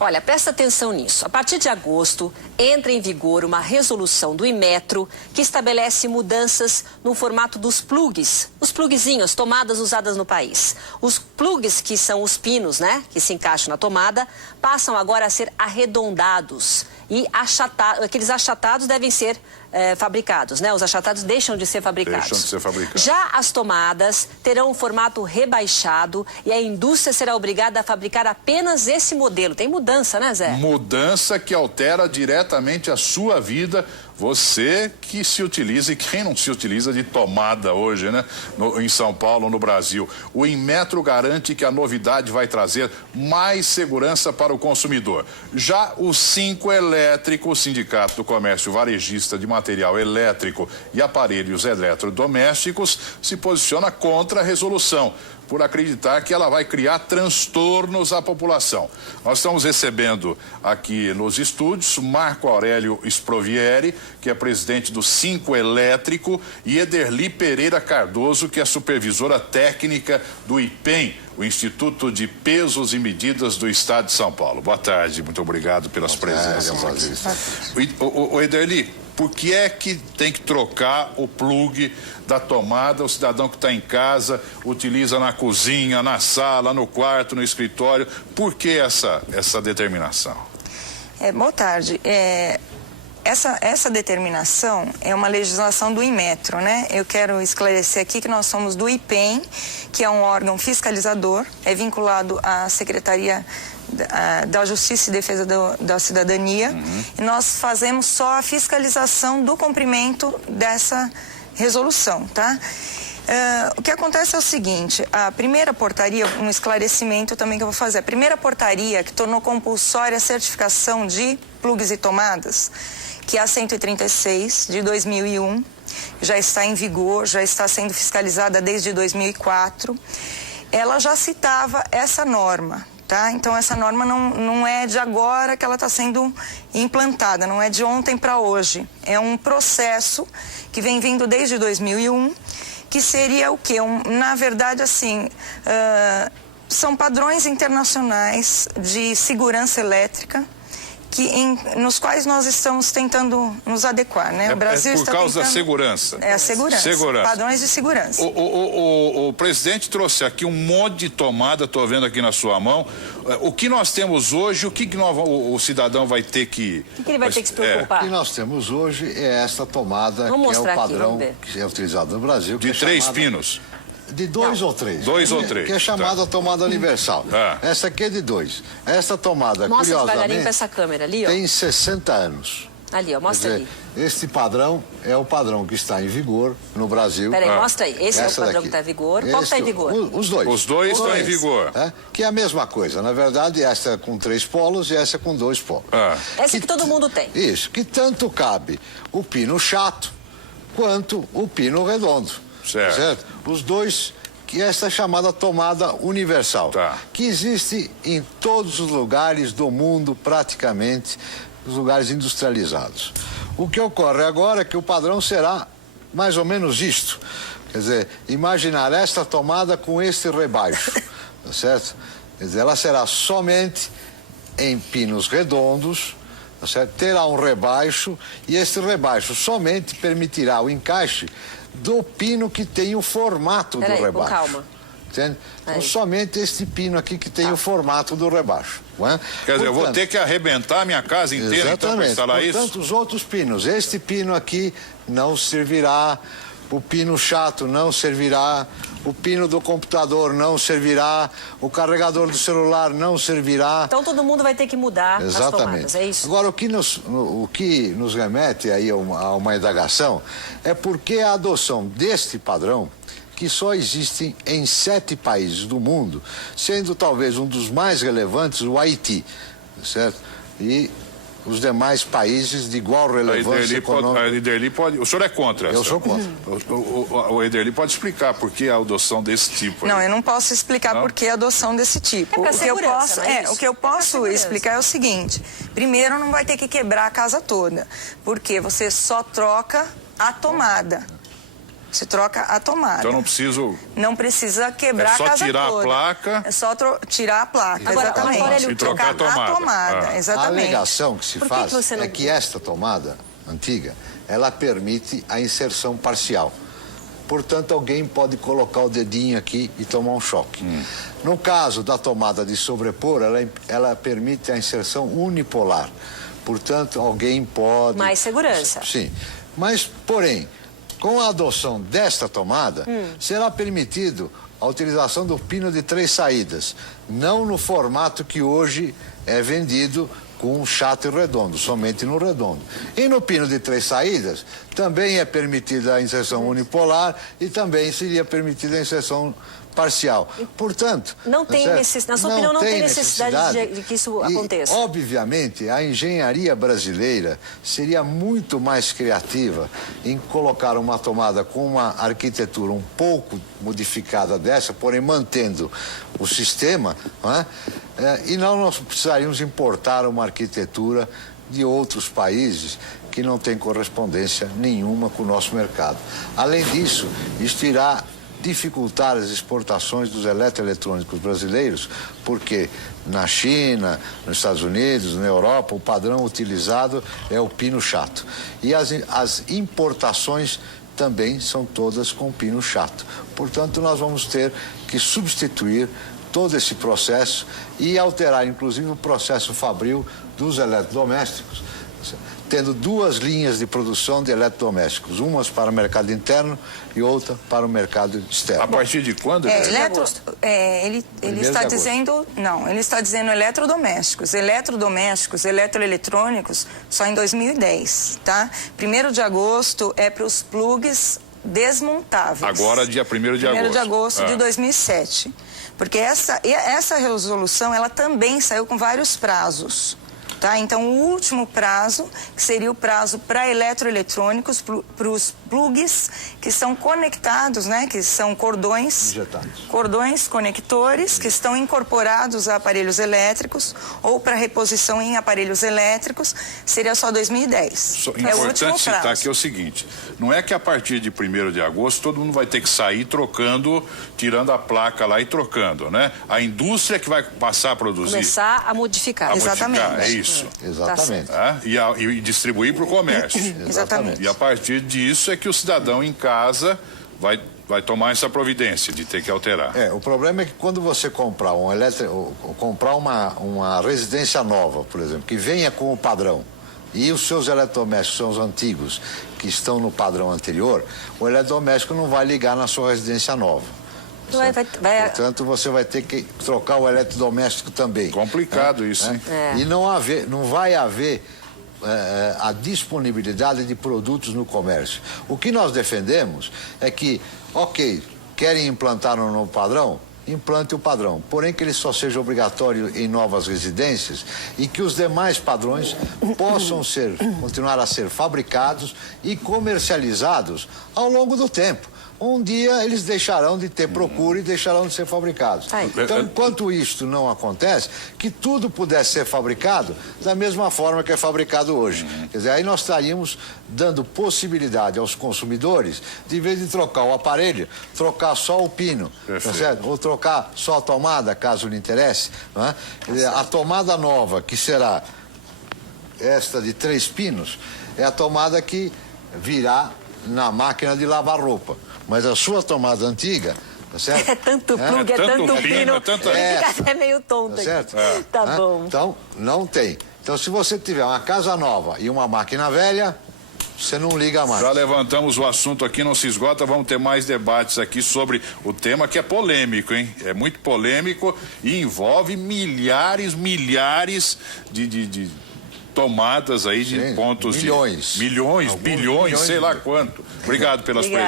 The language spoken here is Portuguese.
Olha, presta atenção nisso. A partir de agosto, entra em vigor uma resolução do Inmetro que estabelece mudanças no formato dos plugs. Os plugzinhos, tomadas usadas no país. Os plugs, que são os pinos, né, que se encaixam na tomada, passam agora a ser arredondados. E aqueles achatados devem ser fabricados, né? Os achatados deixam de ser fabricados. Deixam de ser fabricados. Já as tomadas terão um formato rebaixado e a indústria será obrigada a fabricar apenas esse modelo. Tem mudança, né, Zé? Mudança que altera diretamente a sua vida. Você que se utiliza e quem não se utiliza de tomada hoje, né? Em São Paulo, no Brasil. O Inmetro garante que a novidade vai trazer mais segurança para o consumidor. Já o 5 Elétrico, o Sindicato do Comércio Varejista de Material Elétrico e Aparelhos Eletrodomésticos, se posiciona contra a resolução, por acreditar que ela vai criar transtornos à população. Nós estamos recebendo aqui nos estúdios Marco Aurélio Sprovieri, que é presidente do 5 Elétrico, e Ederli Pereira Cardoso, que é supervisora técnica do IPEM, o Instituto de Pesos e Medidas do Estado de São Paulo. Boa tarde, muito obrigado pelas presenças. O Ederli, por que é que tem que trocar o plug da tomada? O cidadão que está em casa utiliza na cozinha, na sala, no quarto, no escritório. Por que essa determinação? Boa tarde. Essa determinação é uma legislação do Inmetro, né? Eu quero esclarecer aqui que nós somos do IPEM, que é um órgão fiscalizador, é vinculado à Secretaria da Justiça e Defesa da Cidadania, e nós fazemos só a fiscalização do cumprimento dessa resolução, tá? O que acontece é o seguinte, a primeira portaria, um esclarecimento também que eu vou fazer, a primeira portaria que tornou compulsória a certificação de plugs e tomadas, que é a 136 de 2001, já está em vigor, já está sendo fiscalizada desde 2004, ela já citava essa norma. Tá? Então, essa norma não é de agora que ela está sendo implantada, não é de ontem para hoje. É um processo que vem vindo desde 2001, que seria o quê? Na verdade, assim, são padrões internacionais de segurança elétrica, nos quais nós estamos tentando nos adequar, né? O Brasil está por causa da segurança. É a segurança. Padrões de segurança. O presidente trouxe aqui um monte de tomada, estou vendo aqui na sua mão. O que nós temos hoje, o cidadão vai ter que... O que ele vai ter que se preocupar? O que nós temos hoje é essa tomada, que é o padrão que é utilizado no Brasil. De 3 pinos. De 2 ou 3. 2 ou 3. Que é chamada tomada universal. Essa aqui é de 2. Essa tomada, curiosamente, pra essa câmera ali, ó. Tem 60 anos. Ali, ó, mostra ali. Este padrão é o padrão que está em vigor no Brasil. Peraí, mostra aí. Esse é o padrão que está em vigor. Qual que está em vigor? Os dois. Os dois estão em vigor. Que é a mesma coisa. Na verdade, essa com 3 polos e essa com 2 polos. Essa que todo mundo tem. Isso, que tanto cabe o pino chato quanto o pino redondo. Certo? Os dois, que é essa chamada tomada universal, que existe em todos os lugares do mundo, praticamente, os lugares industrializados. O que ocorre agora é que o padrão será mais ou menos isto. Quer dizer, imaginar esta tomada com este rebaixo, tá certo? Quer dizer, ela será somente em pinos redondos, tá certo? Terá um rebaixo e esse rebaixo somente permitirá o encaixe do pino que tem o formato do rebaixo. Com calma. Entende? Então, somente este pino aqui que tem o formato do rebaixo. Não é? Quer dizer, eu vou ter que arrebentar a minha casa inteira então para instalar isso? Portanto, os outros pinos, este pino aqui não servirá, o pino chato não servirá, o pino do computador não servirá, o carregador do celular não servirá. Então todo mundo vai ter que mudar as tomadas, é isso? Agora, o que nos remete aí a uma indagação é porque a adoção deste padrão, que só existe em 7 países do mundo, sendo talvez um dos mais relevantes o Haiti, certo? E os demais países de igual relevância econômica. O senhor é contra? Eu sou contra. O Ederli pode explicar por que a adoção desse tipo? Não, eu não posso explicar por que a adoção desse tipo. O que eu posso explicar é o seguinte: primeiro, não vai ter que quebrar a casa toda, porque você só troca a tomada. Você troca a tomada. Então não preciso... Não precisa quebrar a casa toda. É só tirar a placa... É só tirar a placa, agora, exatamente. E trocar a tomada. Exatamente. A alegação que se faz é que esta tomada antiga, ela permite a inserção parcial. Portanto, alguém pode colocar o dedinho aqui e tomar um choque. No caso da tomada de sobrepor, ela permite a inserção unipolar. Portanto, alguém pode... Mais segurança. Sim. Mas, porém, com a adoção desta tomada, será permitido a utilização do pino de 3 saídas, não no formato que hoje é vendido com um chato e redondo, somente no redondo. E no pino de 3 saídas, também é permitida a inserção unipolar e também seria permitida a inserção parcial. Portanto... Não tem necessidade, na sua opinião, não tem necessidade de que isso aconteça. Obviamente, a engenharia brasileira seria muito mais criativa em colocar uma tomada com uma arquitetura um pouco modificada dessa, porém mantendo o sistema, não é? E não nós precisaríamos importar uma arquitetura de outros países que não tem correspondência nenhuma com o nosso mercado. Além disso, isso irá dificultar as exportações dos eletroeletrônicos brasileiros, porque na China, nos Estados Unidos, na Europa, o padrão utilizado é o pino chato. E as importações também são todas com pino chato. Portanto, nós vamos ter que substituir todo esse processo e alterar, inclusive, o processo fabril dos eletrodomésticos, tendo 2 linhas de produção de eletrodomésticos, umas para o mercado interno e outra para o mercado externo. A partir de quando? Ele está dizendo, ele está dizendo eletrodomésticos. Eletrodomésticos, eletroeletrônicos, só em 2010, tá? 1º de agosto é para os plugs desmontáveis. Agora, dia 1º de agosto. 1º de agosto de 2007. Porque essa resolução, ela também saiu com vários prazos. Tá? Então, o último prazo, que seria o prazo para eletroeletrônicos, para os plugs que são conectados, né? Que são cordões conectores, que estão incorporados a aparelhos elétricos ou para reposição em aparelhos elétricos, seria só 2010. É o último citar prazo. Que é o seguinte, não é que a partir de 1º de agosto todo mundo vai ter que sair trocando, tirando a placa lá e trocando, né? A indústria que vai passar a produzir. Começar a modificar. Exatamente. É isso. Exatamente. E distribuir para o comércio. Exatamente. E a partir disso é que o cidadão em casa vai tomar essa providência de ter que alterar. O problema é que quando você comprar uma residência nova, por exemplo, que venha com o padrão, e os seus eletrodomésticos são os antigos, que estão no padrão anterior, o eletrodoméstico não vai ligar na sua residência nova. Portanto, você vai ter que trocar o eletrodoméstico também. Complicado isso, hein? E não vai haver a disponibilidade de produtos no comércio. O que nós defendemos é que, querem implantar um novo padrão? Implante o padrão, porém que ele só seja obrigatório em novas residências e que os demais padrões possam continuar a ser fabricados e comercializados ao longo do tempo. Um dia eles deixarão de ter procura e deixarão de ser fabricados. Então, enquanto isto não acontece, que tudo pudesse ser fabricado da mesma forma que é fabricado hoje. Quer dizer, aí nós estaríamos dando possibilidade aos consumidores de, em vez de trocar o aparelho, trocar só o pino, tá certo? Ou trocar só a tomada, caso lhe interesse. Não é? Quer dizer, a tomada nova, que será esta de 3 pinos, é a tomada que virá na máquina de lavar roupa. Mas a sua tomada antiga, tá certo? É tanto plug, é tanto pino, ele fica até meio tonto. Tá certo? Tá bom. Então, não tem. Então, se você tiver uma casa nova e uma máquina velha, você não liga mais. Já levantamos o assunto aqui, não se esgota, vamos ter mais debates aqui sobre o tema que é polêmico, hein? É muito polêmico e envolve milhares de tomadas aí de pontos milhões. Bilhões, sei lá quanto. Obrigado pelas presenças.